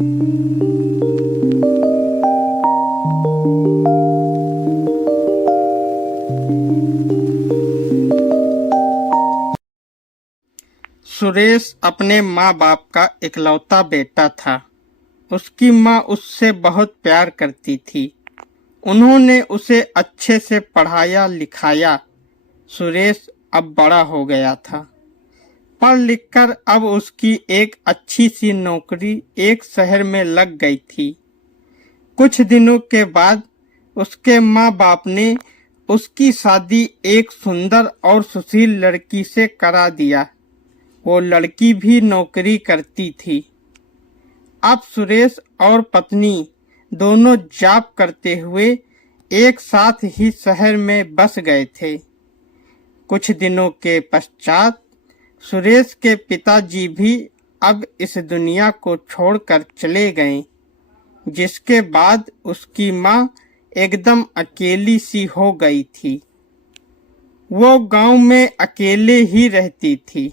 सुरेश अपने माँ बाप का इकलौता बेटा था। उसकी माँ उससे बहुत प्यार करती थी। उन्होंने उसे अच्छे से पढ़ाया लिखाया। सुरेश अब बड़ा हो गया था। पढ़ लिखकर अब उसकी एक अच्छी सी नौकरी एक शहर में लग गई थी। कुछ दिनों के बाद उसके माँ बाप ने उसकी शादी एक सुंदर और सुशील लड़की से करा दिया। वो लड़की भी नौकरी करती थी। अब सुरेश और पत्नी दोनों जॉब करते हुए एक साथ ही शहर में बस गए थे। कुछ दिनों के पश्चात सुरेश के पिताजी भी अब इस दुनिया को छोड़कर चले गए, जिसके बाद उसकी माँ एकदम अकेली सी हो गई थी। वो गांव में अकेले ही रहती थी।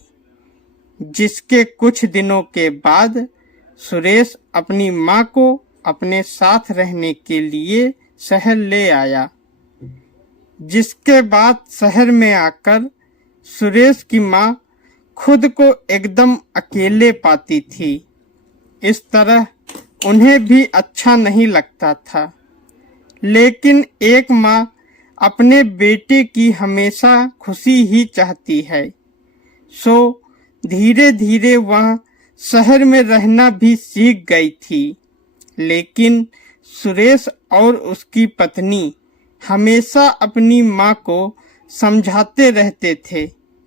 जिसके कुछ दिनों के बाद सुरेश अपनी माँ को अपने साथ रहने के लिए शहर ले आया। जिसके बाद शहर में आकर सुरेश की माँ खुद को एकदम अकेले पाती थी। इस तरह उन्हें भी अच्छा नहीं लगता था। लेकिन एक माँ अपने बेटे की हमेशा खुशी ही चाहती है। सो धीरे धीरे वह शहर में रहना भी सीख गई थी। लेकिन सुरेश और उसकी पत्नी हमेशा अपनी माँ को समझाते रहते थे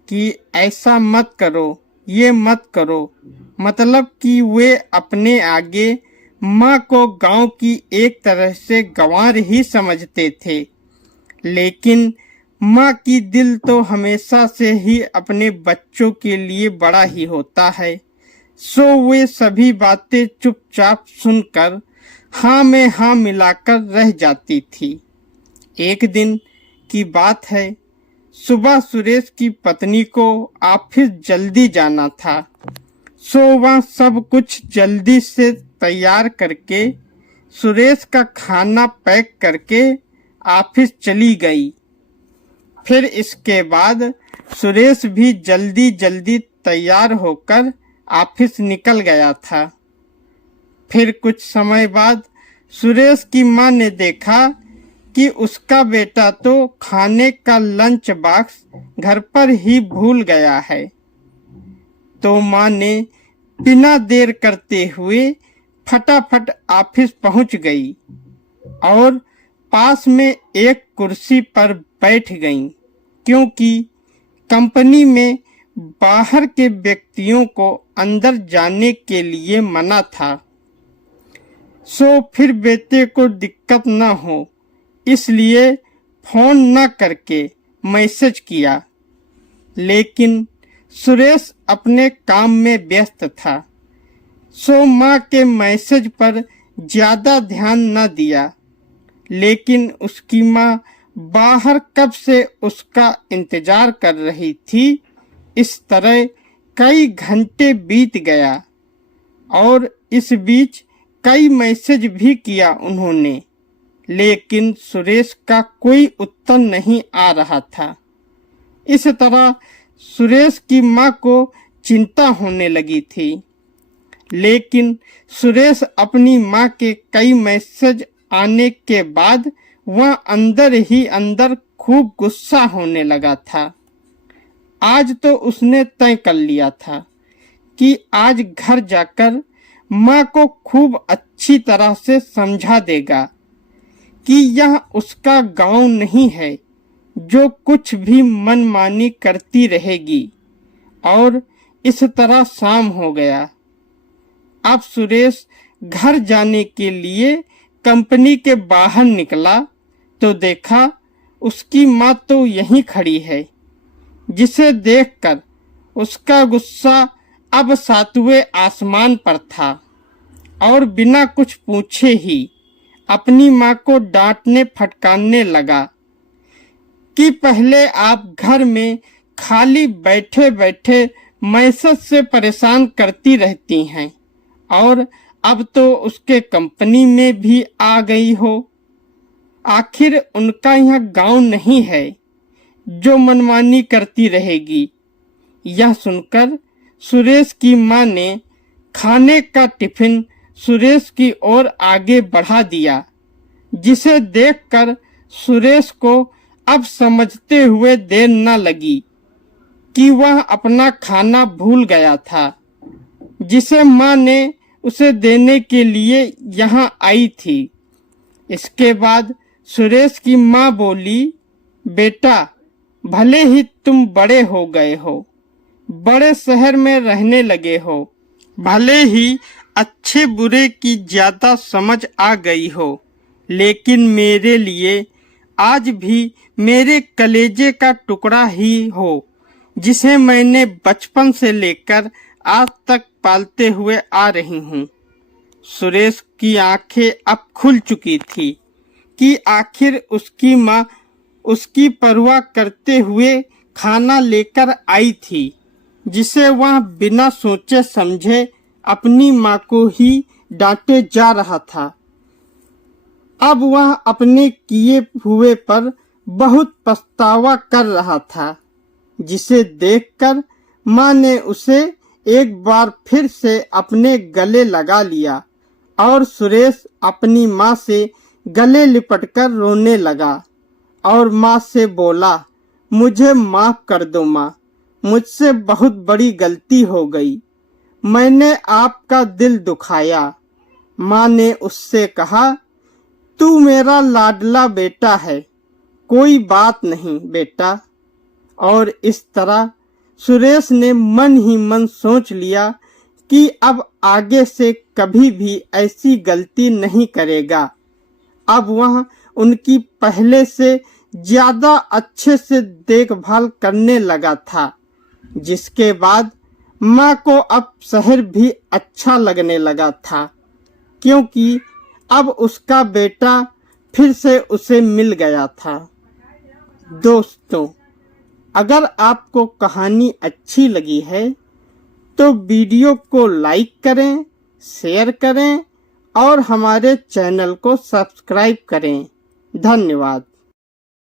कि ऐसा मत करो, ये मत करो। मतलब कि वे अपने आगे माँ को गांव की एक तरह से गंवार ही समझते थे। लेकिन माँ की दिल तो हमेशा से ही अपने बच्चों के लिए बड़ा ही होता है। सो वे सभी बातें चुपचाप सुनकर हाँ में हाँ मिलाकर रह जाती थी। एक दिन की बात है, सुबह सुरेश की पत्नी को ऑफिस जल्दी जाना था। सो वह सब कुछ जल्दी से तैयार करके सुरेश का खाना पैक करके ऑफिस चली गई। फिर इसके बाद सुरेश भी जल्दी जल्दी तैयार होकर ऑफिस निकल गया था। फिर कुछ समय बाद सुरेश की माँ ने देखा कि उसका बेटा तो खाने का लंच बॉक्स घर पर ही भूल गया है। तो माँ ने बिना देर करते हुए फटाफट ऑफिस पहुंच गई और पास में एक कुर्सी पर बैठ गईं, क्योंकि कंपनी में बाहर के व्यक्तियों को अंदर जाने के लिए मना था। सो फिर बेटे को दिक्कत न हो इसलिए फोन न करके मैसेज किया। लेकिन सुरेश अपने काम में व्यस्त था। सो माँ के मैसेज पर ज्यादा ध्यान न दिया। लेकिन उसकी माँ बाहर कब से उसका इंतजार कर रही थी। इस तरह कई घंटे बीत गया और इस बीच कई मैसेज भी किया उन्होंने, लेकिन सुरेश का कोई उत्तर नहीं आ रहा था। इस तरह सुरेश की माँ को चिंता होने लगी थी। लेकिन सुरेश अपनी माँ के कई मैसेज आने के बाद वह अंदर ही अंदर खूब गुस्सा होने लगा था। आज तो उसने तय कर लिया था कि आज घर जाकर माँ को खूब अच्छी तरह से समझा देगा कि यह उसका गांव नहीं है जो कुछ भी मनमानी करती रहेगी। और इस तरह शाम हो गया। अब सुरेश घर जाने के लिए कंपनी के बाहर निकला तो देखा उसकी माँ तो यहीं खड़ी है, जिसे देखकर उसका गुस्सा अब सातवें आसमान पर था और बिना कुछ पूछे ही अपनी माँ को डांटने फटकारने लगा कि पहले आप घर में खाली बैठे बैठे मैसेज से परेशान करती रहती हैं और अब तो उसके कंपनी में भी आ गई हो। आखिर उनका यहाँ गांव नहीं है जो मनमानी करती रहेगी। यह सुनकर सुरेश की माँ ने खाने का टिफिन सुरेश की ओर आगे बढ़ा दिया, जिसे देखकर सुरेश को अब समझते हुए देर न लगी कि वह अपना खाना भूल गया था, जिसे माँ ने उसे देने के लिए यहाँ आई थी। इसके बाद सुरेश की माँ बोली, बेटा, भले ही तुम बड़े हो गए हो, बड़े शहर में रहने लगे हो, भले ही अच्छे बुरे की ज्यादा समझ आ गई हो, लेकिन मेरे लिए आज भी मेरे कलेजे का टुकड़ा ही हो, जिसे मैंने बचपन से लेकर आज तक पालते हुए आ रही हूँ। सुरेश की आंखें अब खुल चुकी थी कि आखिर उसकी माँ उसकी परवाह करते हुए खाना लेकर आई थी, जिसे वह बिना सोचे समझे अपनी माँ को ही डांटे जा रहा था। अब वह अपने किए हुए पर बहुत पछतावा कर रहा था, जिसे देखकर माँ ने उसे एक बार फिर से अपने गले लगा लिया और सुरेश अपनी माँ से गले लिपटकर रोने लगा और माँ से बोला, मुझे माफ कर दो माँ, मुझसे बहुत बड़ी गलती हो गई, मैंने आपका दिल दुखाया। माँ ने उससे कहा, तू मेरा लाडला बेटा है, कोई बात नहीं बेटा। और इस तरह सुरेश ने मन ही मन सोच लिया कि अब आगे से कभी भी ऐसी गलती नहीं करेगा। अब वह उनकी पहले से ज्यादा अच्छे से देखभाल करने लगा था, जिसके बाद माँ को अब शहर भी अच्छा लगने लगा था, क्योंकि अब उसका बेटा फिर से उसे मिल गया था। दोस्तों, अगर आपको कहानी अच्छी लगी है तो वीडियो को लाइक करें, शेयर करें और हमारे चैनल को सब्सक्राइब करें। धन्यवाद।